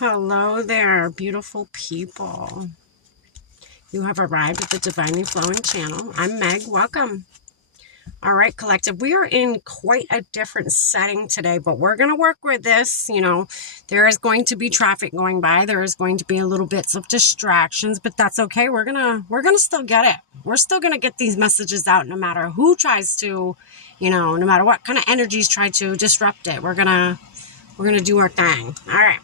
Hello there, beautiful people. You have arrived at the Divinely Flowing channel. I'm Meg. Welcome. All right, collective. We are in quite a different setting today, but we're going to work with this. There is going to be traffic going by. There is going to be a little bits of distractions, but that's okay. We're gonna still get it. We're still gonna get these messages out, no matter who tries to, no matter what kind of energies try to disrupt it. We're gonna do our thing. All right.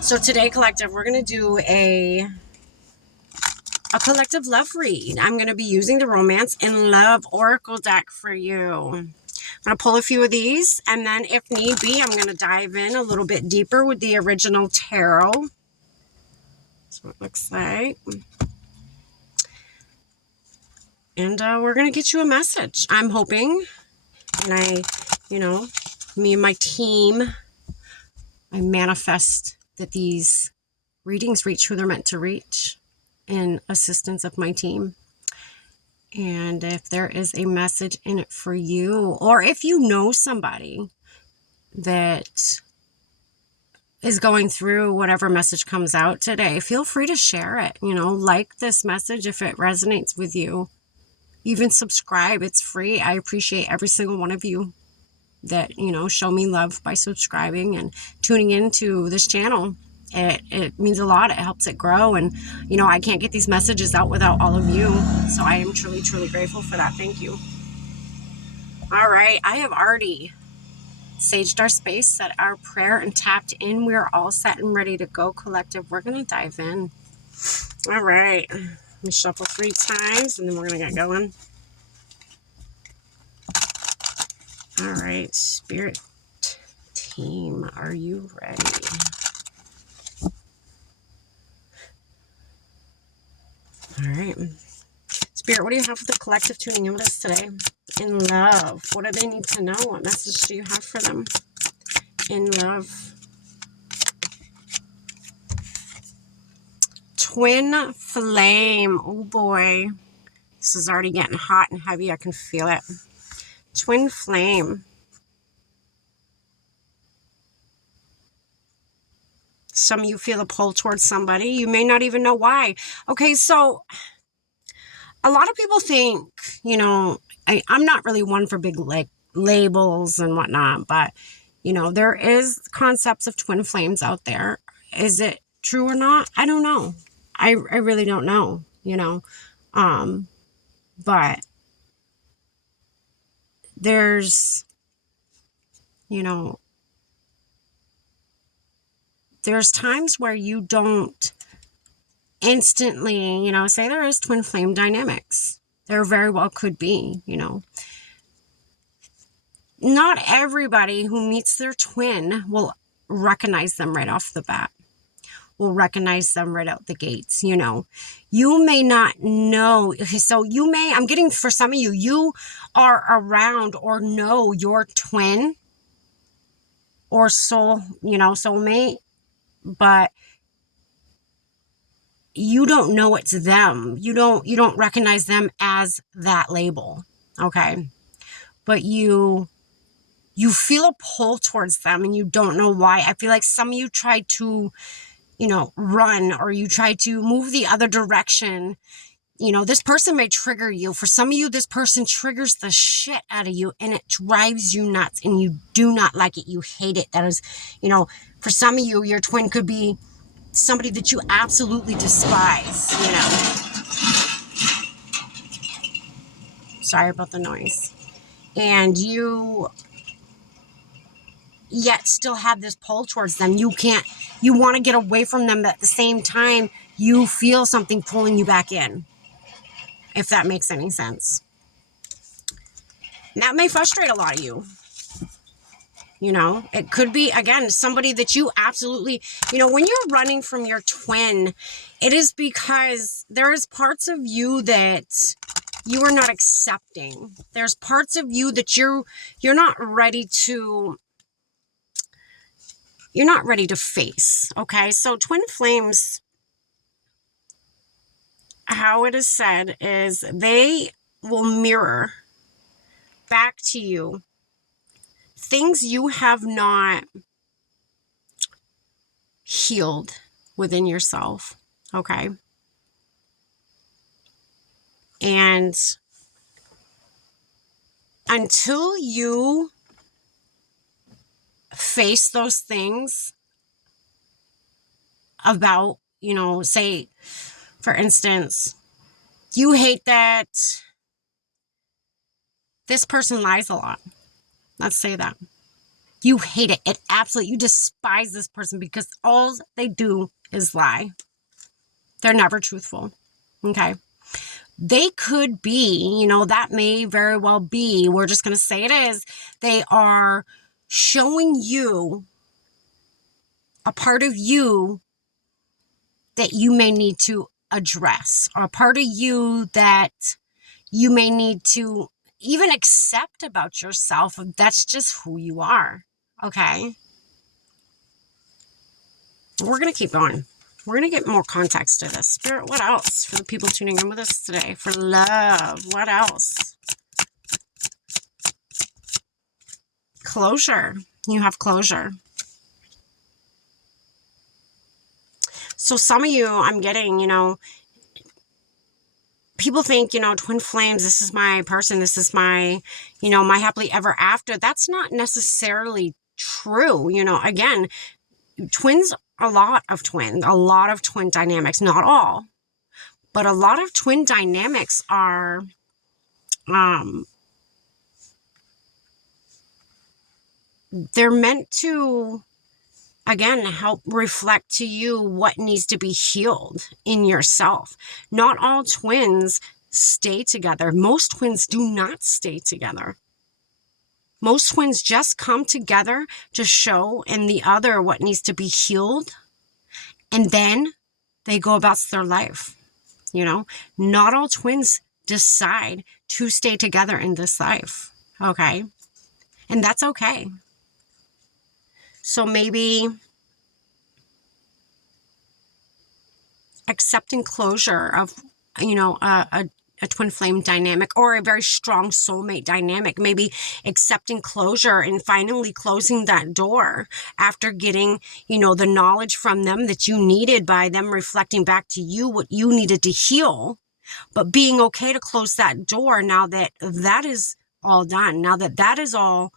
So today, collective, we're going to do a collective love read. I'm going to be using the Romance in Love Oracle deck for you. I'm going to pull a few of these, and then if need be, I'm going to dive in a little bit deeper with the original tarot. That's what it looks like. And we're going to get you a message. I'm hoping, and me and my team, I manifest that these readings reach who they're meant to reach in assistance of my team. And if there is a message in it for you, or if you know somebody that is going through whatever message comes out today, feel free to share it. Like this message if it resonates with you. Even subscribe. It's free. I appreciate every single one of you that, show me love by subscribing and tuning into this channel. It means a lot. It helps it grow. And, I can't get these messages out without all of you. So I am truly, truly grateful for that. Thank you. All right. I have already saged our space, said our prayer, and tapped in. We're all set and ready to go, collective. We're going to dive in. All right. Let me shuffle 3 times and then we're going to get going. All right. Spirit team, are you ready? All right. Spirit, what do you have for the collective tuning in with us today? In love. What do they need to know? What message do you have for them? In love. Twin flame. Oh boy. This is already getting hot and heavy. I can feel it. Twin flame. Some of you feel a pull towards somebody. You may not even know why. Okay, so a lot of people think, I'm not really one for big labels and whatnot, but there is concepts of twin flames out there. Is it true or not? I don't know. I really don't know, but there's, there's times where you don't instantly, say there is twin flame dynamics. There very well could be, Not everybody who meets their twin will recognize them right off the bat. Will recognize them right out the gates, You may not know. So I'm getting for some of you, you are around or know your twin or soulmate, but you don't know it's them. You don't recognize them as that label. Okay. But you feel a pull towards them and you don't know why. I feel like some of you try to, run, or you try to move the other direction. This person may trigger you. For some of you, this person triggers the shit out of you and it drives you nuts and you do not like it. You hate it. That is, for some of you, your twin could be somebody that you absolutely despise, Sorry about the noise. And you yet still have this pull towards them. You want to get away from them, but at the same time, you feel something pulling you back in. If that makes any sense. And that may frustrate a lot of you. It could be, again, somebody that you absolutely, when you're running from your twin, it is because there's parts of you that you are not accepting. There's parts of you that you're not ready to face. Okay. So twin flames, how it is said is they will mirror back to you things you have not healed within yourself, okay? And until you face those things about, say, for instance, you hate that this person lies a lot. Let's say that. You hate it. It absolutely, you despise this person because all they do is lie. They're never truthful. Okay. They could be, that may very well be, we're just going to say it is, they are showing you a part of you that you may need to address, or a part of you that you may need to even accept about yourself. That's just who you are. Okay. We're going to keep going. We're going to get more context to this. Spirit, what else for the people tuning in with us today? For love, what else? Closure. You have closure. So some of you, I'm getting, people think, twin flames, this is my person, this is my, my happily ever after. That's not necessarily true. Again, twins, a lot of twin dynamics, not all, but a lot of twin dynamics are, they're meant to, again, help reflect to you what needs to be healed in yourself. Not all twins stay together. Most twins do not stay together. Most twins just come together to show in the other what needs to be healed. And then they go about their life. Not all twins decide to stay together in this life. Okay. And that's okay. So maybe accepting closure of, a twin flame dynamic, or a very strong soulmate dynamic, maybe accepting closure and finally closing that door after getting, the knowledge from them that you needed by them reflecting back to you what you needed to heal, but being okay to close that door now that that is all done, now that that is all,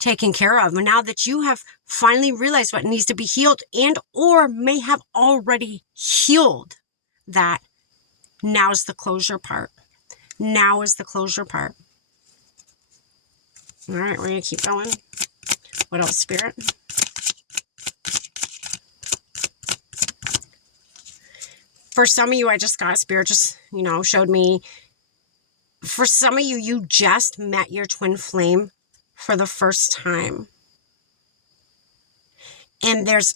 taken care of, and now that you have finally realized what needs to be healed and or may have already healed that. Now's the closure part. Now is the closure part. All right, we're going to keep going. What else, Spirit? For some of you, I just got Spirit just, showed me. For some of you, you just met your twin flame for the first time. And there's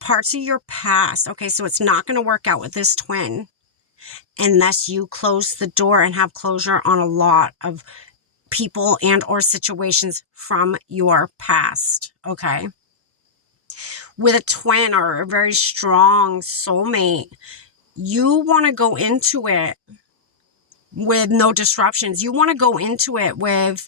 parts of your past. Okay, so it's not going to work out with this twin unless you close the door and have closure on a lot of people and or situations from your past. Okay. With a twin or a very strong soulmate, you want to go into it with no disruptions. You want to go into it with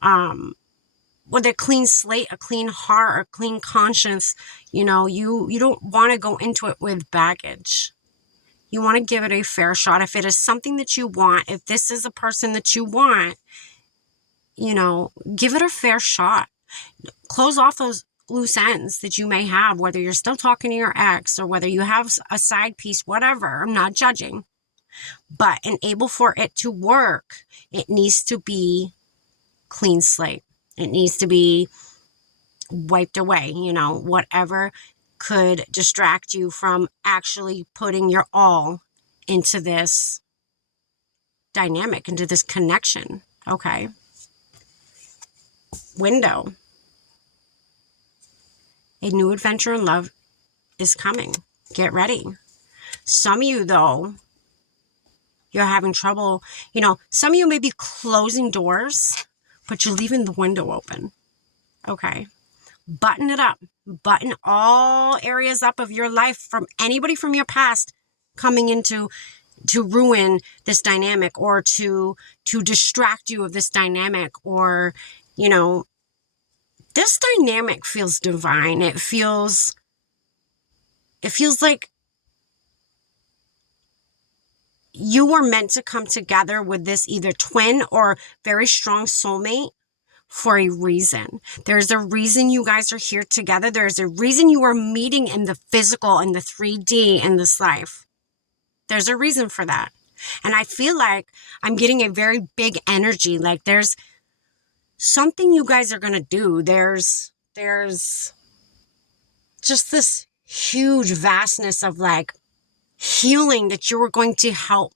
a clean slate, a clean heart, a clean conscience. You don't want to go into it with baggage. You want to give it a fair shot. If it is something that you want, if this is a person that you want, give it a fair shot. Close off those loose ends that you may have, whether you're still talking to your ex or whether you have a side piece, whatever. I'm not judging. But enable for it to work, it needs to be clean slate. It needs to be wiped away, whatever could distract you from actually putting your all into this dynamic, into this connection. Okay. Window. A new adventure in love is coming. Get ready. Some of you, though, you're having trouble. Some of you may be closing doors, but you're leaving the window open. Okay. Button it up. Button all areas up of your life from anybody from your past coming into to ruin this dynamic, or to distract you of this dynamic, or, This dynamic feels divine. It feels like you were meant to come together with this either twin or very strong soulmate for a reason. There's a reason you guys are here together. There's a reason you are meeting in the physical, in the 3D in this life. There's a reason for that. And I feel like I'm getting a very big energy. Like there's something you guys are going to do. There's just this huge vastness of like healing that you are going to help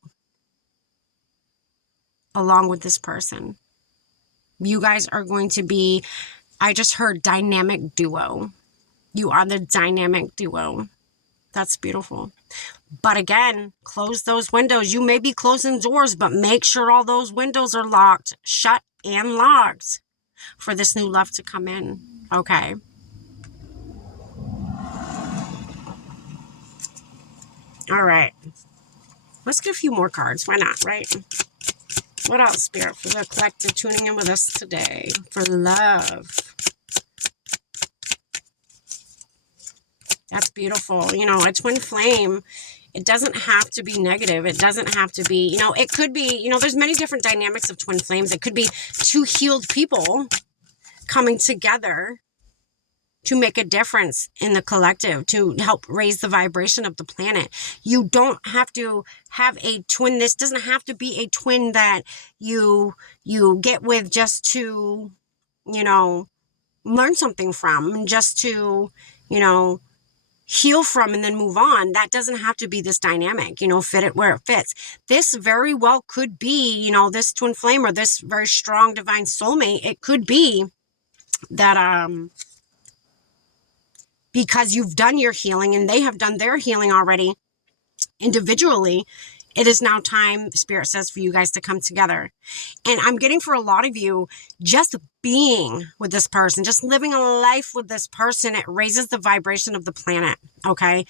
along with this person. You guys are going to be, I just heard dynamic duo. You are the dynamic duo. That's beautiful. But again, close those windows. You may be closing doors, but make sure all those windows are locked, shut and locked for this new love to come in. Okay. All right. Let's get a few more cards. Why not, right? What else, Spirit, for the collective tuning in with us today for love? That's beautiful. You know, a twin flame, it doesn't have to be negative. It doesn't have to be, you know, it could be, you know, there's many different dynamics of twin flames. It could be two healed people coming together to make a difference in the collective, to help raise the vibration of the planet. You don't have to have a twin. This doesn't have to be a twin that you get with just to, you know, learn something from, just to, you know, heal from and then move on. That doesn't have to be this dynamic, you know, fit it where it fits. This very well could be, you know, this twin flame or this very strong divine soulmate. It could be that, because you've done your healing and they have done their healing already individually, it is now time, Spirit says, for you guys to come together. And I'm getting for a lot of you, just being with this person, just living a life with this person, it raises the vibration of the planet, okay?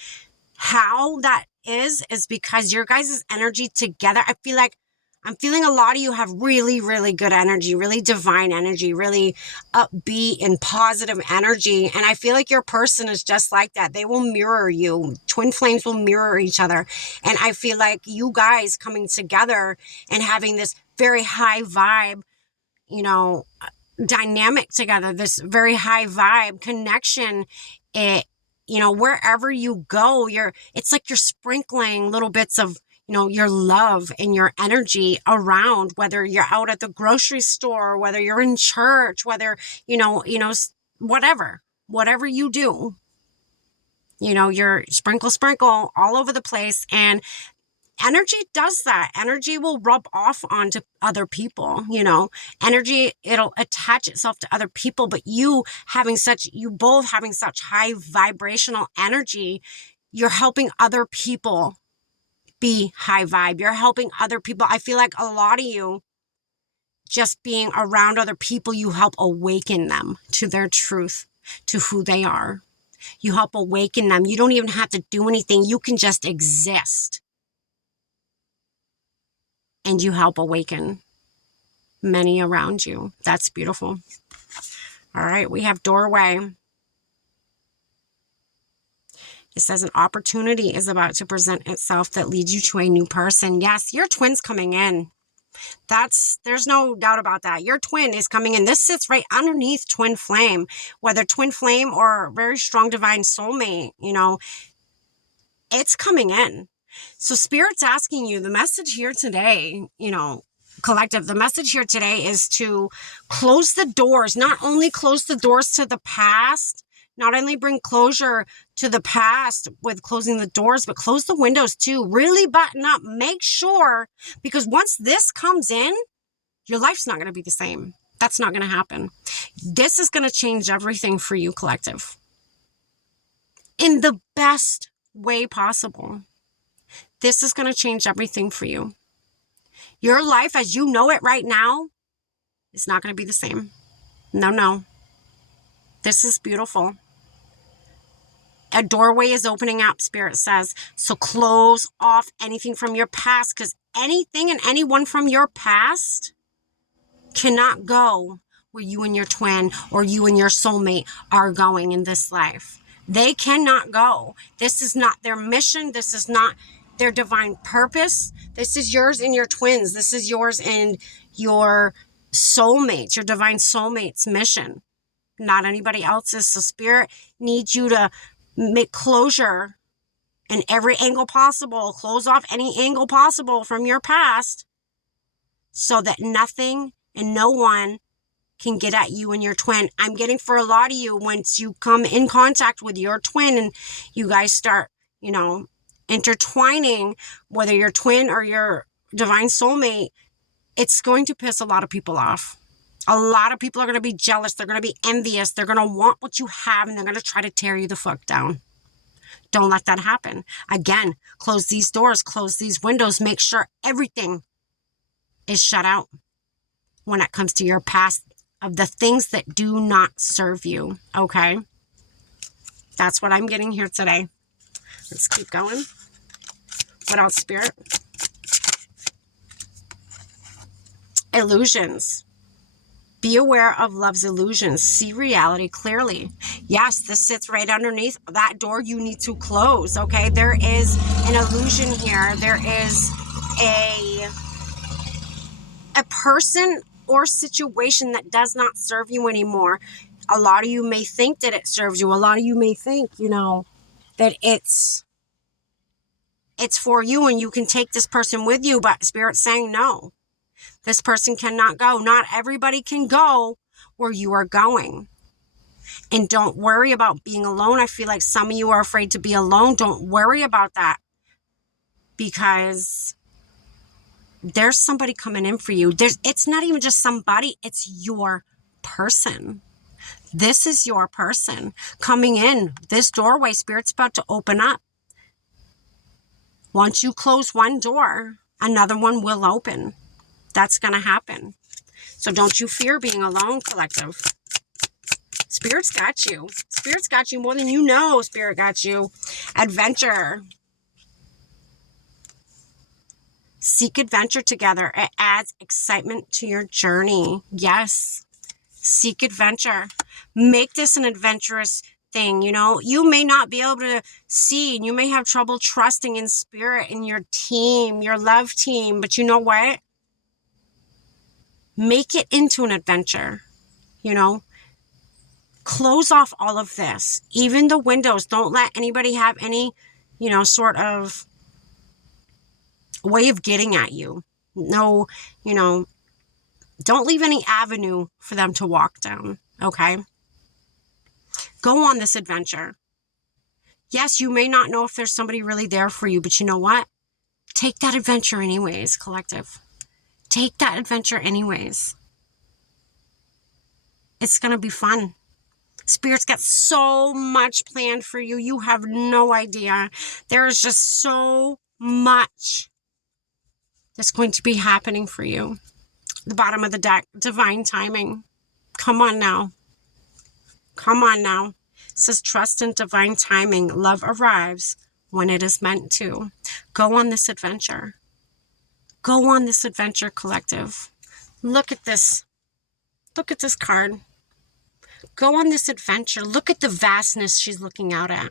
How that is because your guys' energy together, I feel like I'm feeling a lot of you have really, really good energy, really divine energy, really upbeat and positive energy. And I feel like your person is just like that. They will mirror you. Twin flames will mirror each other. And I feel like you guys coming together and having this very high vibe, you know, dynamic together, this very high vibe connection, it, you know, wherever you go, it's like you're sprinkling little bits of, you know, your love and your energy around, whether you're out at the grocery store, whether you're in church, whether, you know, whatever you do, you know, you're sprinkle all over the place. And energy does that. Energy will rub off onto other people, you know, energy, it'll attach itself to other people, but you both having such high vibrational energy, you're helping other people be high vibe. You're helping other people. I feel like a lot of you, just being around other people, you help awaken them to their truth, to who they are. You help awaken them. You don't even have to do anything. You can just exist. And you help awaken many around you. That's beautiful. All right, we have doorway. It says an opportunity is about to present itself that leads you to a new person. Yes, your twin's coming in. There's no doubt about that. Your twin is coming in. This sits right underneath twin flame, whether twin flame or very strong divine soulmate, you know, it's coming in. So Spirit's asking you, the message here today, you know, collective, the message here today is to close the doors, not only close the doors to the past, not only bring closure to the past with closing the doors, but close the windows too. Really button up, make sure, because once this comes in, your life's not going to be the same. That's not going to happen. This is going to change everything for you, collective, in the best way possible. This is going to change everything for you. Your life as you know it right now is not going to be the same. No. This is beautiful. A doorway is opening up, Spirit says. So close off anything from your past, because anything and anyone from your past cannot go where you and your twin or you and your soulmate are going in this life. They cannot go. This is not their mission. This is not their divine purpose. This is yours and your twins. This is yours and your soulmates, your divine soulmate's mission, not anybody else's. So Spirit needs you to make closure in every angle possible. Close off any angle possible from your past so that nothing and no one can get at you and your twin. I'm getting for a lot of you, once you come in contact with your twin and you guys start, intertwining, whether your twin or your divine soulmate, it's going to piss a lot of people off. A lot of people are going to be jealous. They're going to be envious. They're going to want what you have, and they're going to try to tear you the fuck down. Don't let that happen. Again, close these doors, close these windows. Make sure everything is shut out when it comes to your past of the things that do not serve you, okay? That's what I'm getting here today. Let's keep going. What else, Spirit? Illusions. Be aware of love's illusions. See reality clearly. Yes, this sits right underneath that door you need to close, okay? There is an illusion here. There is a person or situation that does not serve you anymore. A lot of you may think that it serves you. A lot of you may think, that it's for you and you can take this person with you, but Spirit's saying no. This person cannot go. Not everybody can go where you are going. And don't worry about being alone. I feel like some of you are afraid to be alone. Don't worry about that, because there's somebody coming in for you. It's not even just somebody, it's your person. This is your person coming in. This doorway, Spirit's about to open up. Once you close one door, another one will open. That's going to happen. So don't you fear being alone, collective. Spirit's got you. Spirit's got you more than you know. Spirit got you. Adventure. Seek adventure together. It adds excitement to your journey. Yes. Seek adventure. Make this an adventurous thing. You may not be able to see, and you may have trouble trusting in Spirit, in your team, your love team. But you know what? Make it into an adventure. Close off all of this. Even the windows. Don't let anybody have any, sort of way of getting at you. No, don't leave any avenue for them to walk down, okay? Go on this adventure. Yes, you may not know if there's somebody really there for you, but you know what? Take that adventure anyways, collective. Take that adventure anyways. It's going to be fun. Spirit's got so much planned for you. You have no idea. There is just so much that's going to be happening for you. The bottom of the deck, divine timing. Come on now. Come on now. It says trust in divine timing. Love arrives when it is meant to. Go on this adventure. Go on this adventure, collective. Look at this. Look at this card. Go on this adventure. Look at the vastness she's looking out at.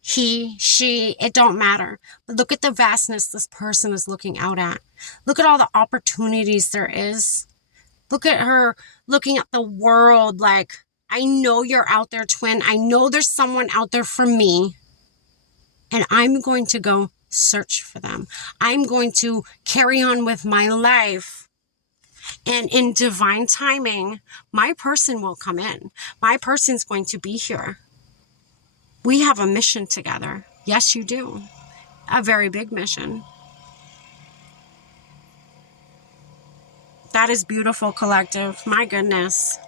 He, she, it don't matter. But look at the vastness this person is looking out at. Look at all the opportunities there is. Look at her looking at the world like, I know you're out there, twin. I know there's someone out there for me. And I'm going to go search for them. I'm going to carry on with my life. And in divine timing, my person will come in. My person's going to be here. We have a mission together. Yes, you do. A very big mission. That is beautiful, collective. My goodness.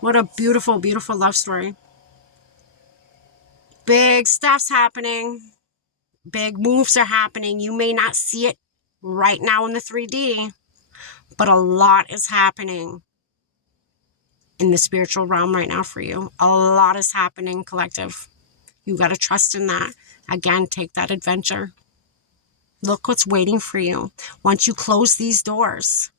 What a beautiful, beautiful love story. Big stuff's happening. Big moves are happening. You may not see it right now in the 3D, but a lot is happening in the spiritual realm right now for you. A lot is happening, collective. You got to trust in that. Again, take that adventure. Look what's waiting for you. Once you close these doors,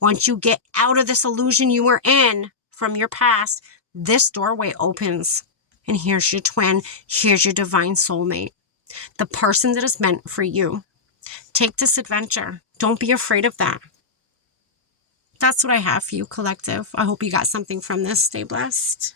once you get out of this illusion you were in from your past, this doorway opens. And here's your twin. Here's your divine soulmate. The person that is meant for you. Take this adventure. Don't be afraid of that. That's what I have for you, collective. I hope you got something from this. Stay blessed.